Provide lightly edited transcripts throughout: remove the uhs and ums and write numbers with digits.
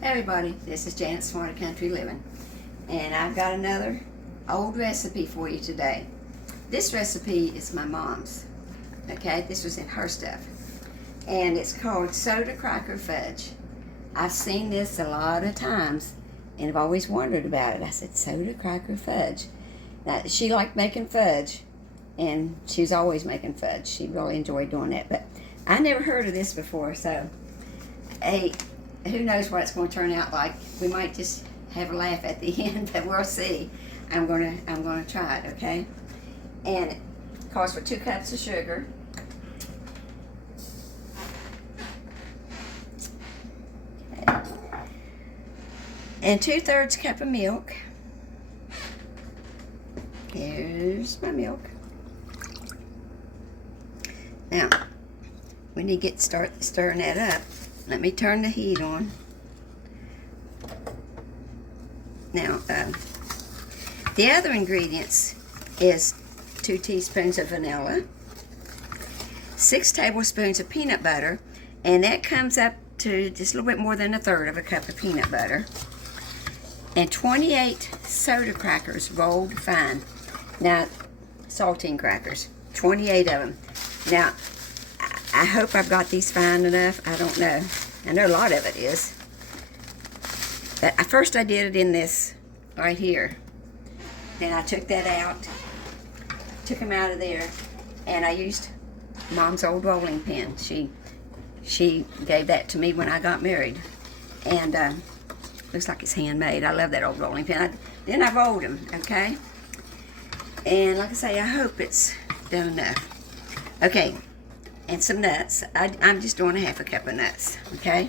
Hey everybody, this is Janet Smarter Country Living, and I've got another old recipe for you today. This recipe is my mom's, okay? This was in her stuff, and it's called soda cracker fudge. I've seen this a lot of times, and I've always wondered about it. I said, soda cracker fudge. Now, she liked making fudge, and she was always making fudge. She really enjoyed doing that, but I never heard of this before, so who knows what it's going to turn out like. We might just have a laugh at the end, but we'll see. I'm gonna try it, okay? And it calls for 2 cups of sugar, okay, and 2/3 cup of milk. Here's my milk. Now, we need to start stirring that up. Let me turn the heat on. Now, the other ingredients is 2 teaspoons of vanilla, 6 tablespoons of peanut butter, and that comes up to just a little bit more than 1/3 of a cup of peanut butter, and 28 soda crackers rolled fine. Now, saltine crackers, 28 of them. Now, I hope I've got these fine enough. I don't know. I know a lot of it is. But first I did it in this right here. Then I took that out, took them out of there, and I used Mom's old rolling pin. She gave that to me when I got married. And looks like it's handmade. I love that old rolling pin. Then I rolled them, okay? And like I say, I hope it's done enough. Okay. And some nuts. I'm just doing 1/2 cup of nuts, okay?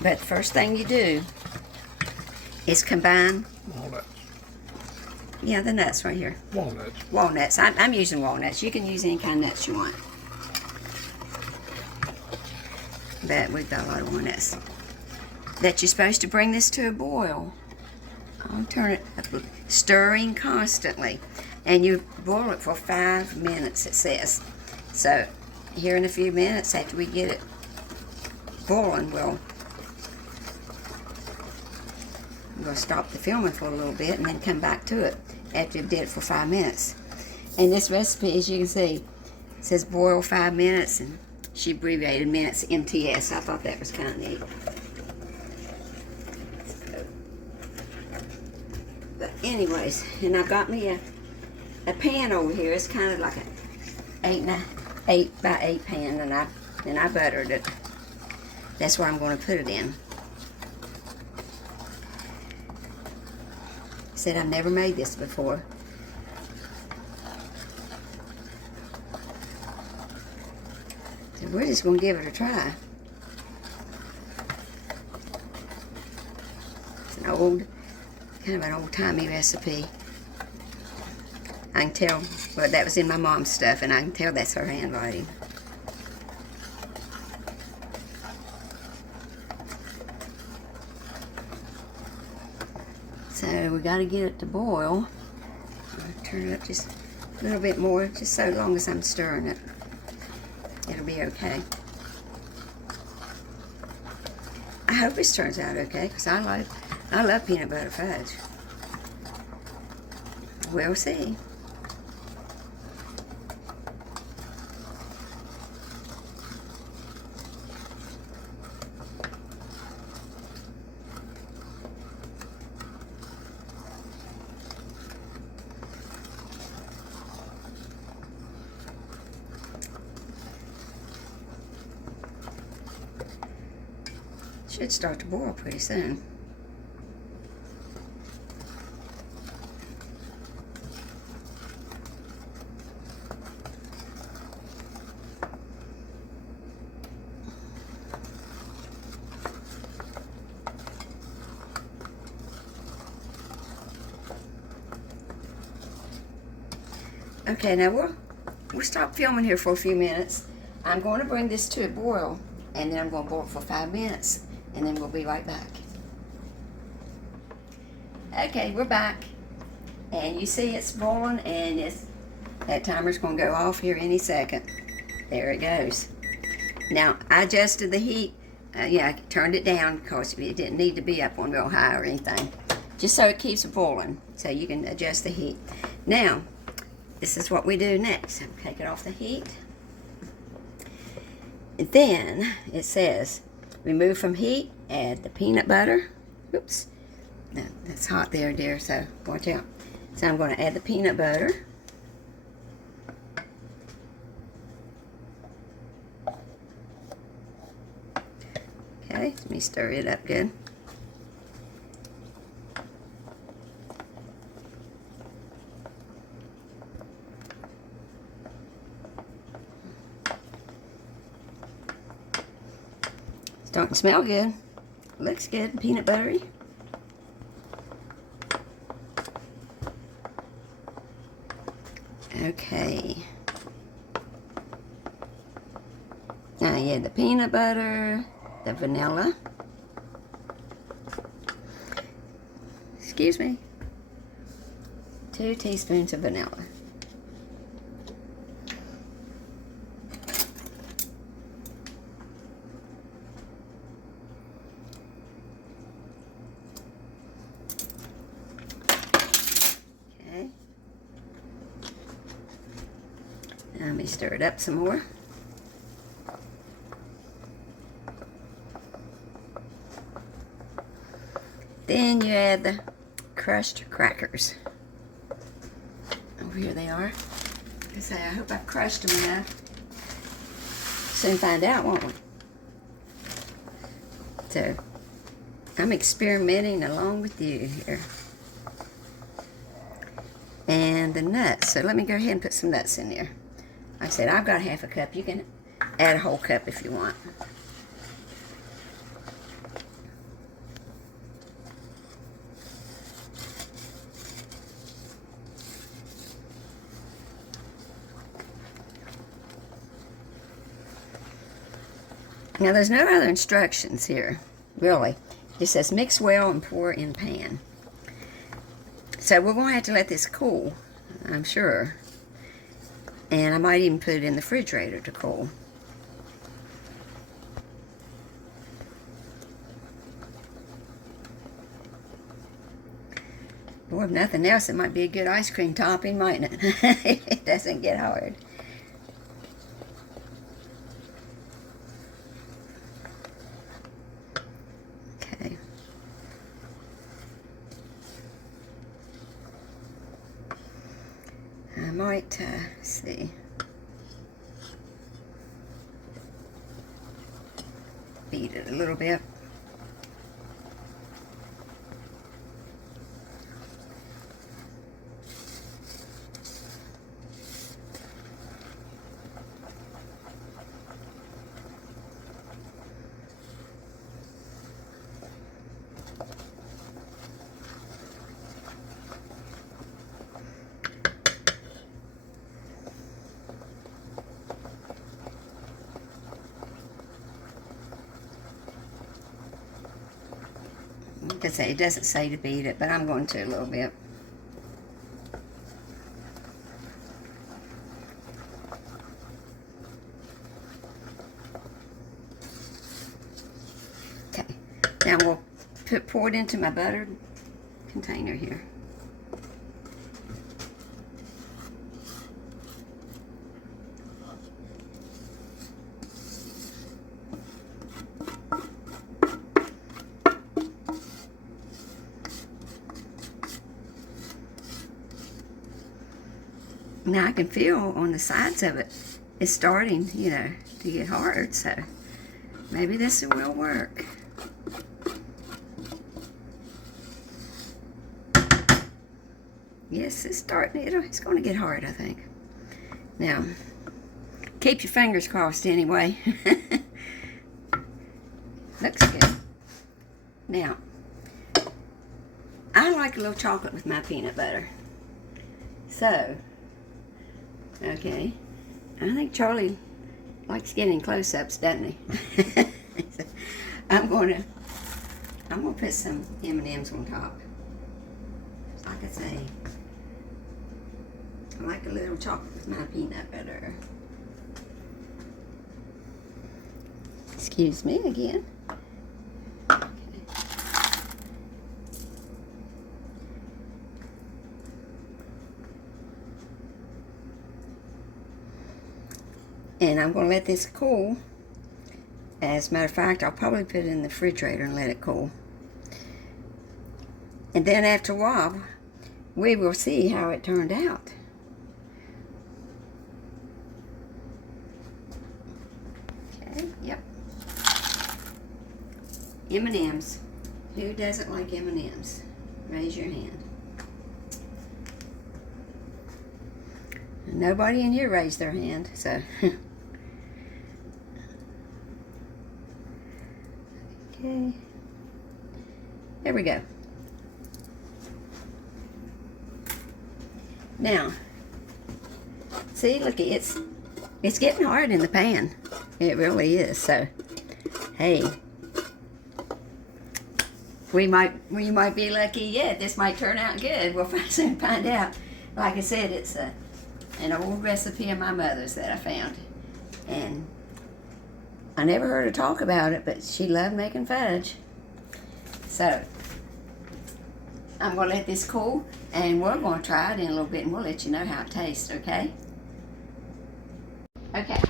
But the first thing you do is combine... Walnuts. Yeah, the nuts right here. Walnuts. Walnuts. I'm using walnuts. You can use any kind of nuts you want. But we've got a lot of walnuts. That you're supposed to bring this to a boil. I'll turn it up, stirring constantly. And you boil it for 5 minutes, it says. So, here in a few minutes, after we get it boiling, we'll stop the filming for a little bit and then come back to it after we did it for 5 minutes. And this recipe, as you can see, it says boil 5 minutes, and she abbreviated minutes MTS. I thought that was kind of neat. But anyways, and I got me a pan over here. It's kind of like a 8 by 8 pan, and I buttered it. That's where I'm going to put it in. Said I've never made this before. So we're just going to give it a try. It's an old, kind of an old-timey recipe. I can tell, well, that was in my mom's stuff, and I can tell that's her handwriting. So we got to get it to boil. I'll turn it up just a little bit more, just so long as I'm stirring it. It'll be okay. I hope this turns out okay, because I love peanut butter fudge. We'll see. Should start to boil pretty soon. Okay, now we'll stop filming here for a few minutes. I'm going to bring this to a boil, and then I'm going to boil it for 5 minutes, and then we'll be right back. Okay, we're back, and you see it's boiling, and that timer's going to go off here any second. There it goes. Now, I adjusted the heat yeah, I turned it down because it didn't need to be up on real high or anything. Just so it keeps boiling, so you can adjust the heat. Now, this is what we do next. Take it off the heat. And then it says, remove from heat, add the peanut butter. Oops, that's hot there, dear, so watch out. So I'm going to add the peanut butter. Okay, let me stir it up good. Starting to smell good. Looks good, peanut buttery. Okay. Now you add the peanut butter, the vanilla. Excuse me. 2 teaspoons of vanilla. Okay. Now let me stir it up some more. Then you add the crushed crackers. Over here they are. I hope I've crushed them enough. Soon find out, won't we? So, I'm experimenting along with you here. And the nuts. So let me go ahead and put some nuts in there. Like I said, I've got half a cup. You can add a whole cup if you want. Now, there's no other instructions here, really. It says mix well and pour in pan. So we're going to have to let this cool, I'm sure. And I might even put it in the refrigerator to cool. Boy, if nothing else, it might be a good ice cream topping, mightn't it? If it doesn't get hard. Okay. I might, see. Beat it a little bit. It doesn't say to beat it, but I'm going to a little bit. Okay, now we'll pour it into my buttered container here. Now I can feel on the sides of it, it's starting, you know, to get hard, so maybe this will work. Yes, it's starting, it's going to get hard, I think. Now, keep your fingers crossed anyway. Looks good. Now, I like a little chocolate with my peanut butter. So, okay, I think Charlie likes getting close-ups, doesn't he? So I'm gonna put some M&Ms on top. Like I say, I like a little chocolate with my peanut butter. Excuse me again. And I'm going to let this cool. As a matter of fact, I'll probably put it in the refrigerator and let it cool. And then after a while, we will see how it turned out. Okay, yep. M&M's. Who doesn't like M&M's? Raise your hand. Nobody in here raised their hand, so. Okay. There we go. Now, see, look, it's getting hard in the pan. It really is. So, hey, we might be lucky yet. This might turn out good. We'll soon find out. Like I said, it's an old recipe of my mother's that I found, and I never heard her talk about it, but she loved making fudge. So I'm going to let this cool, and we're going to try it in a little bit, and we'll let you know how it tastes, okay? Okay,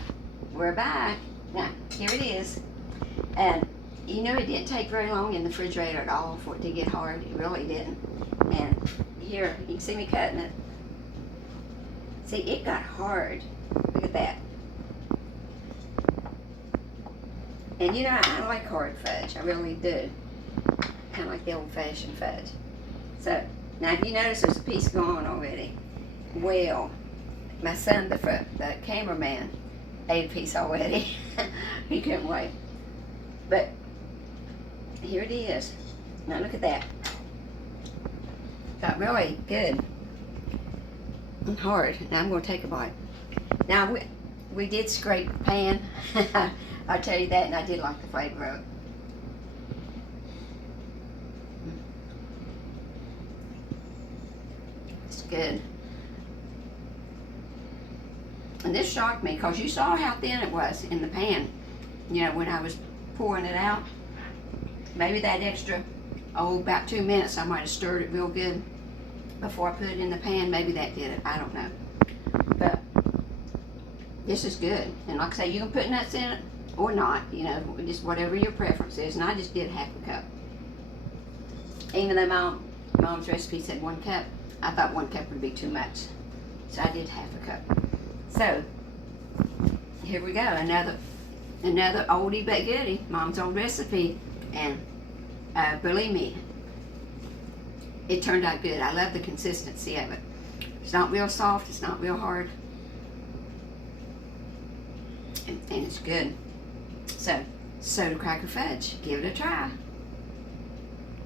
we're back. Now, here it is. And you know, it didn't take very long in the refrigerator at all for it to get hard. It really didn't. And here, you can see me cutting it. See, it got hard. Look at that. And you know, I like hard fudge. I really do. Kind of like the old-fashioned fudge. So, now if you notice there's a piece gone already. Well, my son, the cameraman, ate a piece already. He couldn't wait. But, here it is. Now look at that. Got really good and hard. Now I'm going to take a bite. Now, we did scrape the pan. I'll tell you that, and I did like the flavor of it. It's good. And this shocked me, because you saw how thin it was in the pan, you know, when I was pouring it out. Maybe that extra, about 2 minutes, I might have stirred it real good before I put it in the pan. Maybe that did it. I don't know. But this is good. And like I say, you can put nuts in it or not, you know, just whatever your preference is. And I just did half a cup. Even though Mom's recipe said 1 cup, I thought 1 cup would be too much. So I did half a cup. So, here we go. Another oldie but goodie. Mom's old recipe. And believe me, it turned out good. I love the consistency of it. It's not real soft. It's not real hard. And it's good. So, soda cracker fudge. Give it a try.